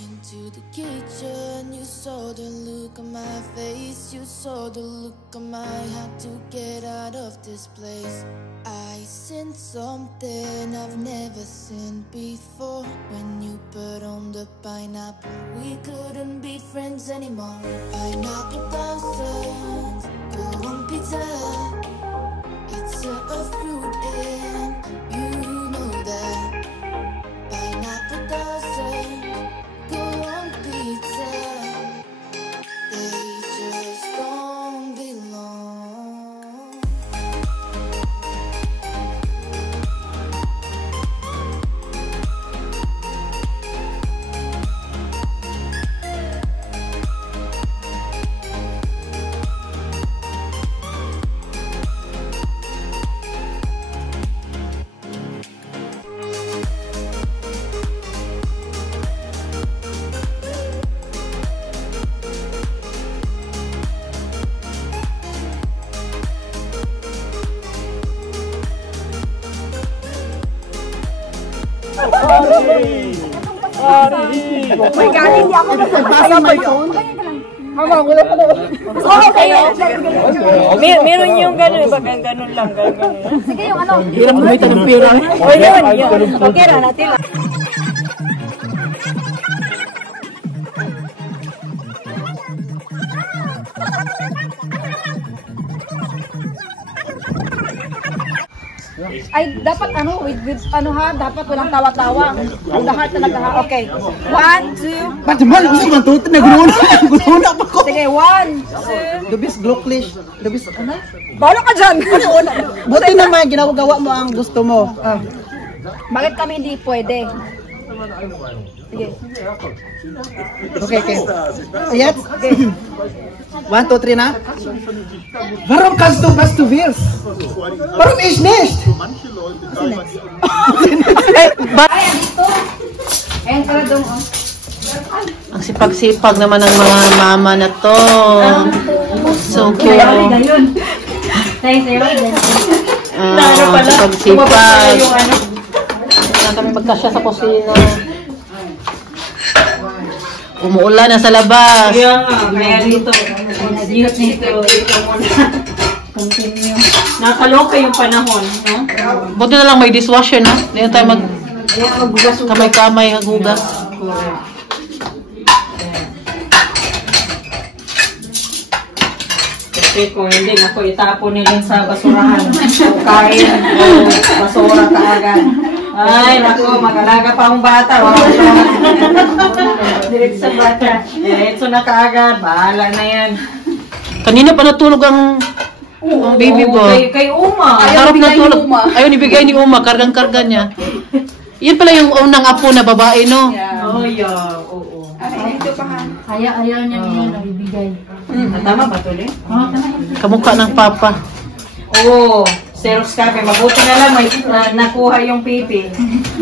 into the kitchen, you saw the look on my face, you saw the look on my heart to get out of this place. I sensed something I've never seen before. When you put on the pineapple, we couldn't be friends anymore. Pineapple thousands, go on pizza. It's a fruit and you know that. Pineapple doesn't go on pizza. They just don't belong. May galing di ako nagsasayaw ba yun? Meron yung gano'n, bagang gano'n lang, gano'n. Sige yung ano. Hirap mo ito ng pera. Okay naman yun. Okay na natin lang. Ay, dapat ano, with ano ha, dapat walang tawa-tawa. Ang lahat talaga ha. Okay. 1, 2. Ba't naman? Gusto man ito? Naguluna pa ko. Sige, 1, 2. Lubis gloclish. Lubis ano? Balo ka dyan! Buti naman, ginagawa mo ang gusto mo. Bakit kami hindi pwede? Sige. Okay, okay. Ayat? Okay. 1, 2, 3 na? Warum kannst du willst? Warum ich nicht? Ay, dito. Ayan pala doon. Ang sipag-sipag naman ng mga mama na to. So cool. Sipag-sipag. Kaya kami magkasya sa kusina. Umuulan na sa labas. Kaya nga, kaya dito. Dito muna. Continue. Nakaloka yung panahon, no? Buti na lang may dishwasher na. Hindi na tayo kamay-kamay hagugas. Kasi kung hindi, ako itapon nila sa basurahan. Kain, basura ka agad. Ay, naku, mag-alaga pa ang bata. Direct sa bata. Ito na kaagad, bahala na yan. Kanina pa natulog ang baby boy. Kay Uma. Ayaw natulog. Ayaw nibigay ni Uma, kargang-karga niya. Yan pala yung unang apo na babae, no? Oh, yeah. Oo. Ayaw niya niya ibigay. Tama ba tuloy? Kamukha ng papa. Oo. Xerox copy. Mabuti na lang may nakuha yung pipi.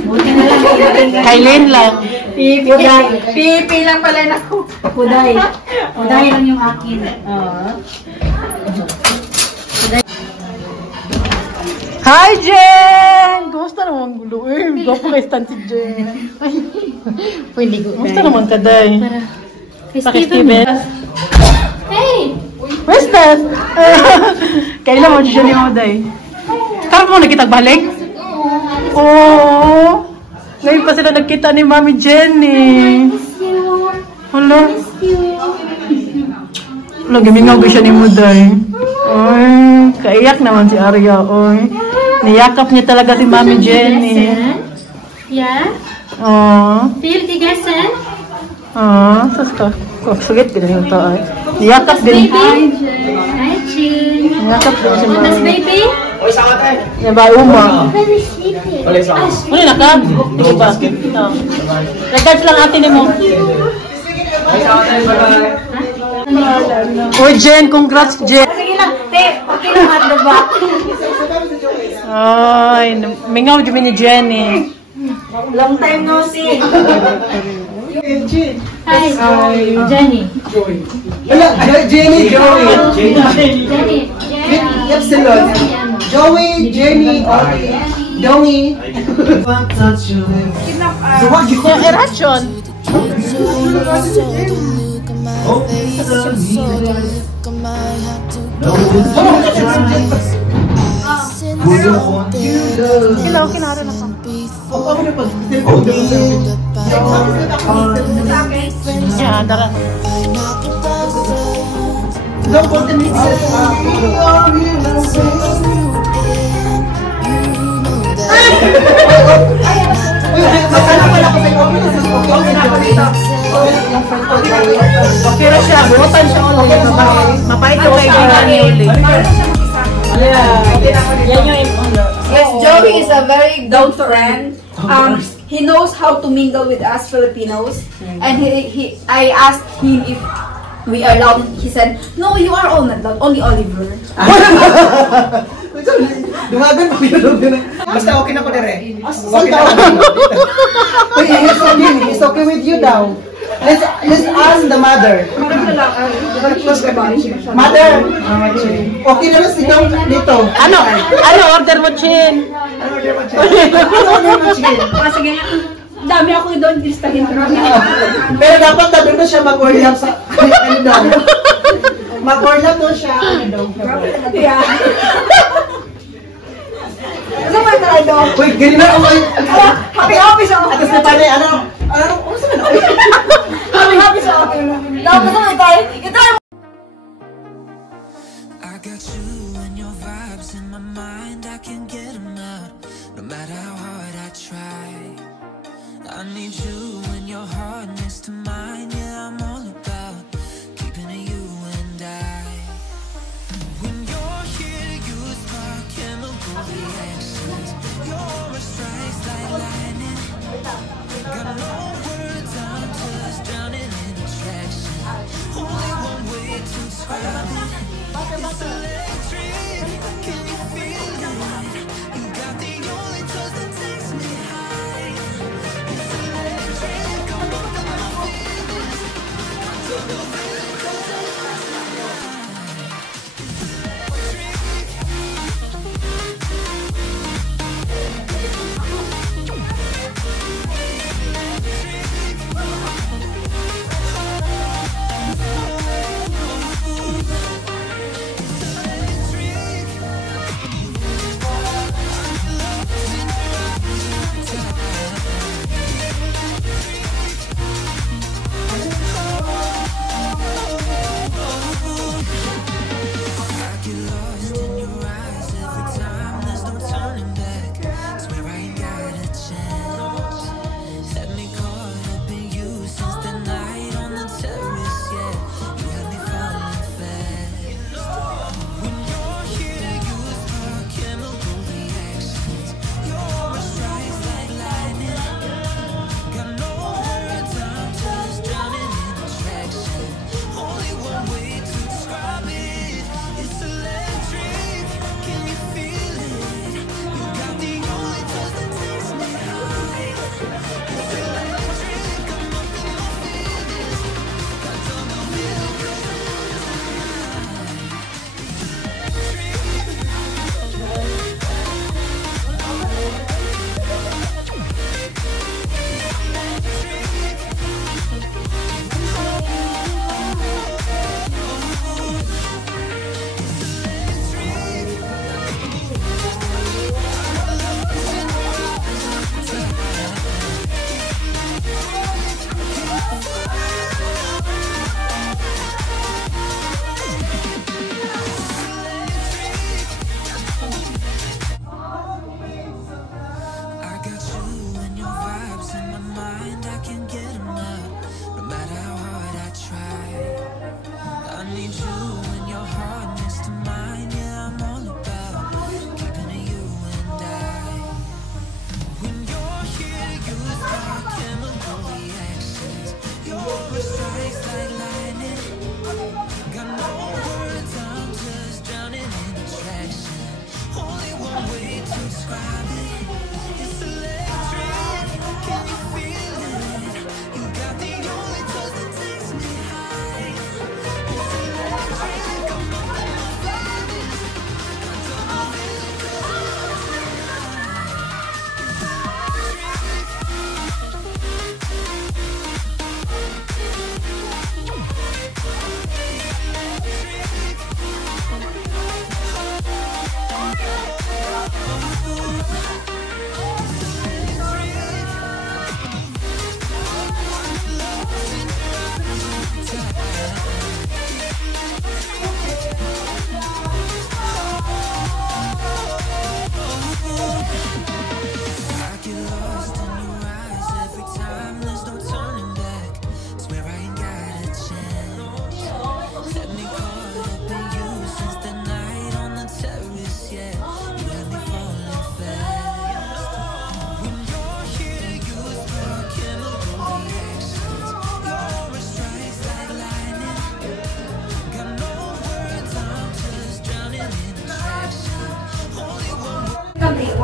Mabuti na lang. Kailin lang. Pipi. Pipi lang pala naku. Puday. Puday lang yung akin. Hi, Jen! Kumusta naman gulo? Gwapo kay Stan si Jen. Pwede ko. Kumusta naman ka, Day? Kay Steven. Hey! Where's that? Kailan mo dyan yung Day? Karap mo nakitagbalik? Oo. Ngayon pa sila nagkita ni Mami Jenny. Hala. Hala, gimingaw ba siya ni Muday? Oy, kaiyak naman si Arya. Oy, niyakap niya talaga si Mami Jenny. Yeah? Oh. Feel tigasan? Oh, sas ka. Sugit din yung tayo. Niyakap din. Hi, June. Niyakap din si Mas Mami. baby? Yan ba, Uma? Very sleepy. Muli na ka? Hindi ba? Regards lang ate ni mo. Uy, Jen, congrats, Jen. Sige lang. Te, okay lang at diba? Ay, mingaw dyan ni Jenny. Long time no see. Hi, Jenny. Wala, Jenny, Joey. Jenny. Epsilon. Joey, Jenny, Joey. So what you Erasyon. picture, you saw the look on my face, you saw the look on my heart to get out of this place. I sensed something I've never seen before. Hold up, I need friends. I knock 1,000. Don't put the mix. Okay na siya, buotan siya ulit. Mapait yung kaibigan niya ulit. Yes, Joey is a very good friend. He knows how to mingle with us Filipinos, and I asked him if we are loud. He said, "No, you are all not loud. Only Oliver." Dumagan pa yun. Basta okay na ko dire. Okay na ko. He's okay with you daw. Let's ask the mother. Mother, okay na lang sigaw dito. Ano order mo, Chin? Ano order mo, Chin? Sige nga. Dami ako doon listahin. Pero dapat na doon siya mag-order sa ano daw. Mag-order doon siya ano daw. Yeah. Ano ba tayo doon? Uy, ganyan na ako. Happy office ako. Atas na pare, ano saan na? Happy office ako. Dapat na tayo. I got you and your vibes in my mind, I can't get them out, no matter how hard I try. I need you and your heart next to mine, yeah, I'm all about keeping it you and I. When you're here, you spark chemical reactions, your aura strikes like lightning. Got no words, I'm just drowning in attraction, only one way to describe it. It's electric, can you feel it? You got the only touch that takes me high. It's electric, I'm up to my feelings. I don't know feeling 'cause I lost my mind. It's electric.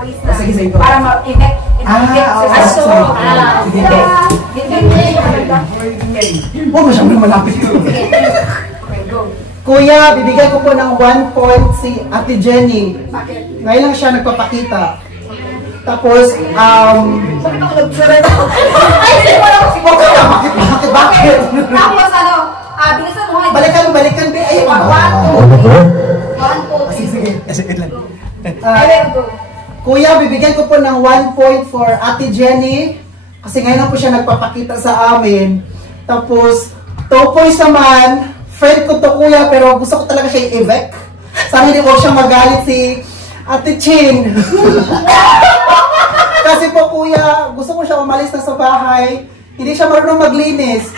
malis na. Sige, sige. Para ma-effect. Oh, masyadong malapit. Kuya, bibigyan ko po ng 1 point si Ate Jenny. Ngayon lang siya nagpapakita. Tapos, bakit? Tapos ano, bilisan mo. Balikan, be. Ay, 1, 2, 3. sige. Sige lang. Go. Kuya, bibigyan ko po ng 1 point for Ate Jenny. Kasi ngayon lang po siya nagpapakita sa amin. Tapos, 2 points naman. Friend ko to, kuya, pero gusto ko talaga siya i-evict. Sana hindi ko siya magalit si Ate Chin. Kasi po, kuya, gusto ko siya umalis na sa bahay. Hindi siya marunong maglinis.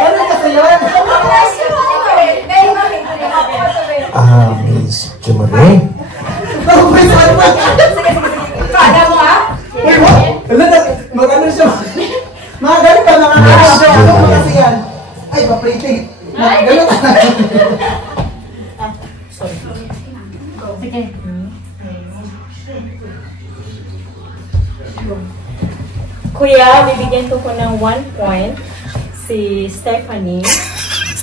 Ganun kasi yun. Miss Jumare. Kada mo Mag-ano siya? Mga ganun ka, mga ganun siya. Ano mo kasi yan? Ay, ba-pretty. Ganun ka. Sige. Kuya, bibigyan ko ng 1 point si Stephanie.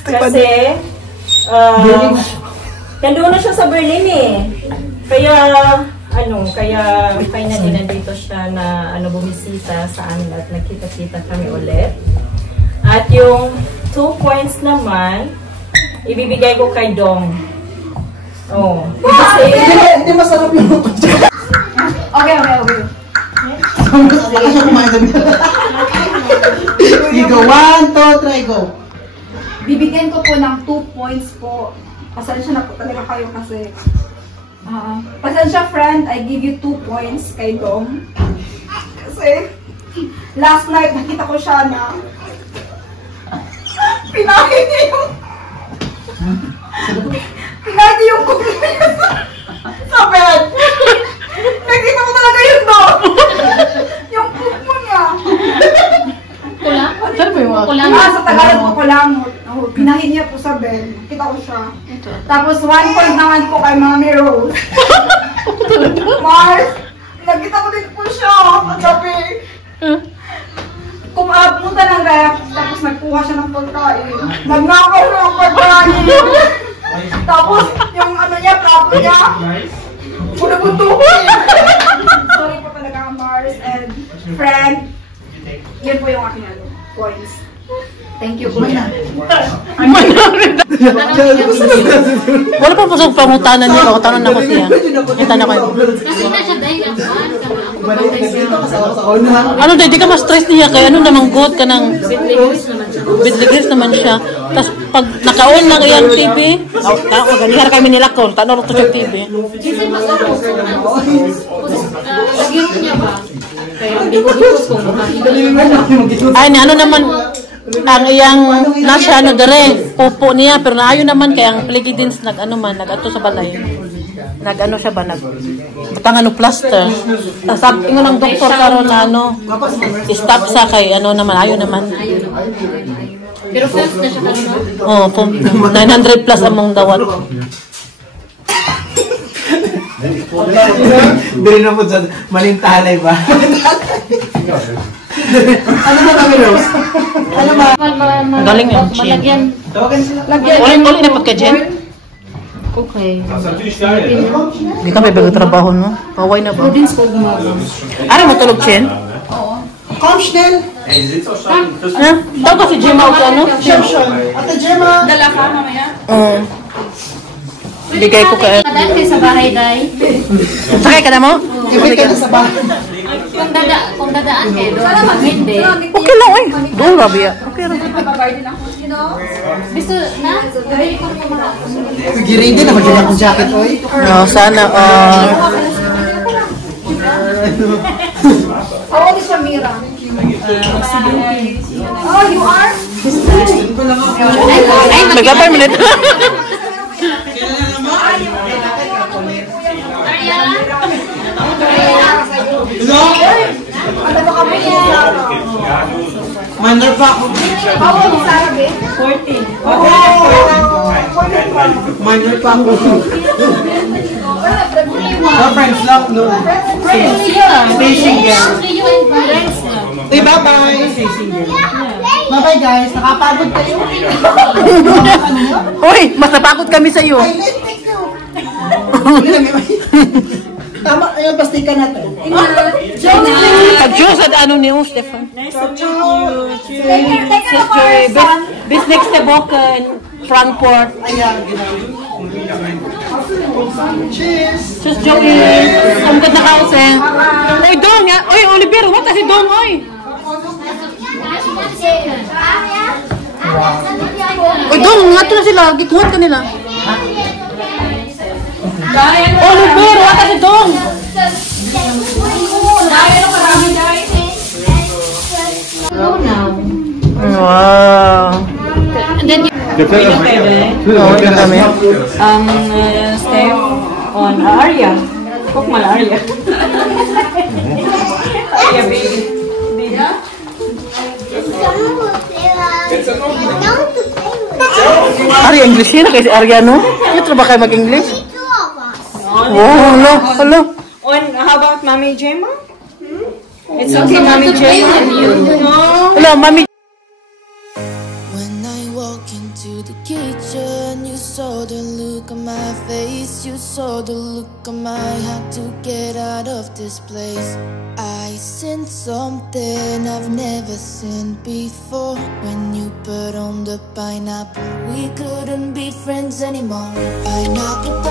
Kasi, nandoon na siya sa Berlin eh. Kaya, kaya finally nandito siya na bumisita sa amin at nagkita-kita kami ulit. At yung 2 points naman, ibibigay ko kay Dong. Oh. Kasi, Hindi masarap yung Okay. Baka siya kumain sabi. You go, 1, 2, 3, go. Bibigyan ko po ng 2 points po. Pasensya na po talaga kayo kasi pasensya friend, I give you 2 points kay Dom. Kasi last night nakita ko siya na pinahin niya yung kumili sa bed. Nakita mo talaga yun, Dom. Yung poop mo niya. Kulang. Sa Tagalog po kulangot. Pinahin niya po sa bed. Kita ko siya. Tapos 1 point naman po kay Mami Rose. Mars, nakita ko din po siya kagabi. Pumunta ng ref, tapos nagkuha siya ng pagkain. Nagnakaw siya ng pagkain. Tapos yung niya, plato niya, bunabuntukin. Sorry po talaga, Mars and friend. Yan po yung aking points. Thank you, Kuya. Wala pa pasok pangutanan niya. Pangutanan ako siya. Kita na kayo. Kasi na siya dahil ang Ano dahil di ka ma-stress niya. Kaya ano namang good ka ng bidligis naman siya. Tapos pag naka-on lang iyang TV. Maganihar kami nila ko. Tanong ito siya TV. Kasi mag-ako. Lagyan mo niya ba? Kaya hindi ko gusto kung makakita. Ay, ano naman, ang iyang nasa dere, pupo niya, pero naayon naman kaya ang pligidins nag-ato sa balay. Nag-ano siya ba, butang plaster. Tapos sabi ko ng doktor karon na stop sa kay naman, ayon naman. Pero first na siya kanina? Oh, 900 plus among dawat. Dili na po sa malintalay ba? Ano ba kami, Rose? Ano ba? Galing yun, Chin. Malagyan. Ulit na pagka-Jen. Okay. Hindi ka may trabaho, no? Paway na ba? Ano matulog, Chen? Komm schnell! Ha? Daw ka si Gemma o ano? Ate Gemma! Dala ka mamaya? Oo. Bigay ko ka. Dadaan kayo sa bahay, Day. Sakay ka na mo? Ibig ka na sa bahay. Kung dadaan kayo doon, pag hindi. Okay lang eh. Doon, Rabia. Okay lang. Gusto na? Gawin ko mo mga. Giring din na magiging akong jacket, oy. No, sana How old is Samira? Oh, you are? Nag-permanent. My Minor pa ako. How old is Arabe? 14. Minor pa ako. Friends lang, no? Friends, yeah. Stay single. Friends lang. Uy, bye-bye. Stay single. Bye-bye guys, nakapagod kayo. Uy, mas napakot kami sa iyo. Ay, thank you. Tama, ayun, pastikan natin. Pag-Diyos at ano niyo, Stefan? Nice to meet you. Take her Sis Joy, bis next na Boken, Frankfurt. Ayan, cheers. Sis Joy, samgot na kasi. Uy, Dong, uy, Oliver, what si Dong, uy? Uy, Dong, nga na sila, gikuhan ka nila. Oliver, what si Dong? Wow. Step on Arya. Cook mal Arya. Arya baby. Arya English yun, kasi Arya, no? Ito ba kayo mag-English? Wow, hello. How about Mommy Gemma? It's okay, Mommy Gemma. No. Hello, Mami. When I walk into the kitchen, you saw the look on my face. You saw the look on my had to get out of this place. I sensed something I've never seen before. When you put on the pineapple, we couldn't be friends anymore. Pineapple